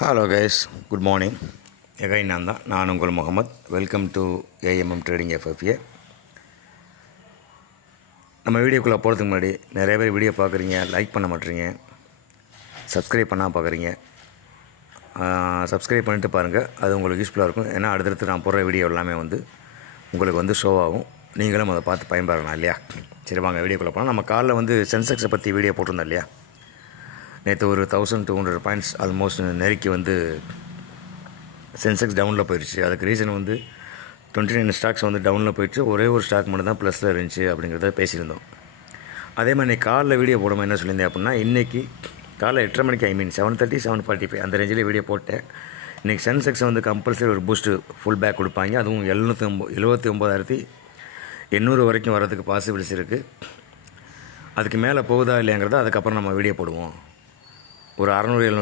Hello guys good morning எகை நான் தான் நான் உங்கள் Mohammed welcome to AMM trading FFA நம்ம வீடியோக்குள்ளே போகிறதுக்கு முன்னாடி நிறைய பேர் வீடியோ பார்க்குறீங்க லைக் பண்ண மாட்டேறீங்க சப்ஸ்கிரைப் பண்ணால் பார்க்குறீங்க. சப்ஸ்கிரைப் பண்ணிட்டு பாருங்கள் அது உங்களுக்கு யூஸ்ஃபுல்லாக இருக்கும். ஏன்னா அடுத்தடுத்து நான் போடுற வீடியோ எல்லாமே வந்து உங்களுக்கு வந்து ஷோ ஆகும். நீங்களும் அதை பார்த்து பயன்பெறலாம் இல்லையா? சரி வாங்க வீடியோக்குள்ளே போனால் நம்ம காலைல வந்து சென்செக்ஸை பற்றி வீடியோ போட்டிருந்தோம் இல்லையா? நேற்று ஒரு thousand two hundred points almost நெருக்கி வந்து சென்செக்ஸ் டவுனில் போயிடுச்சு அதுக்கு ரீசன் வந்து டுவெண்ட்டி நைன் ஸ்டாக்ஸ் வந்து டவுனில் போயிடுச்சு. ஒரே ஒரு ஸ்டாக் மட்டும் தான் ப்ளஸில் இருந்துச்சு அப்படிங்கிறத பேசியிருந்தோம். அதே மாதிரி இன்றைக்கி காலைல வீடியோ போடும்போது என்ன சொல்லியிருந்தேன் அப்படின்னா இன்றைக்கி காலைல எட்டரை மணிக்கு I mean seven thirty seven forty five அந்த ரேஞ்சில் வீடியோ போட்டேன். இன்றைக்கி சென்செக்ஸ் வந்து கம்பல்சரி ஒரு பூஸ்ட்டு ஃபுல் பேக் கொடுப்பாங்க. அதுவும் எழுநூற்றி ஒம்பது எழுபத்தி ஒம்பதாயிரத்தி எண்ணூறு வரைக்கும் வரதுக்கு பாசிபிலிட்டிஸ் இருக்குது அதுக்கு மேலே போகுதா இல்லையாங்கிறத அதுக்கப்புறம் நம்ம வீடியோ போடுவோம். ஒரு அறநூறு எழுநூறு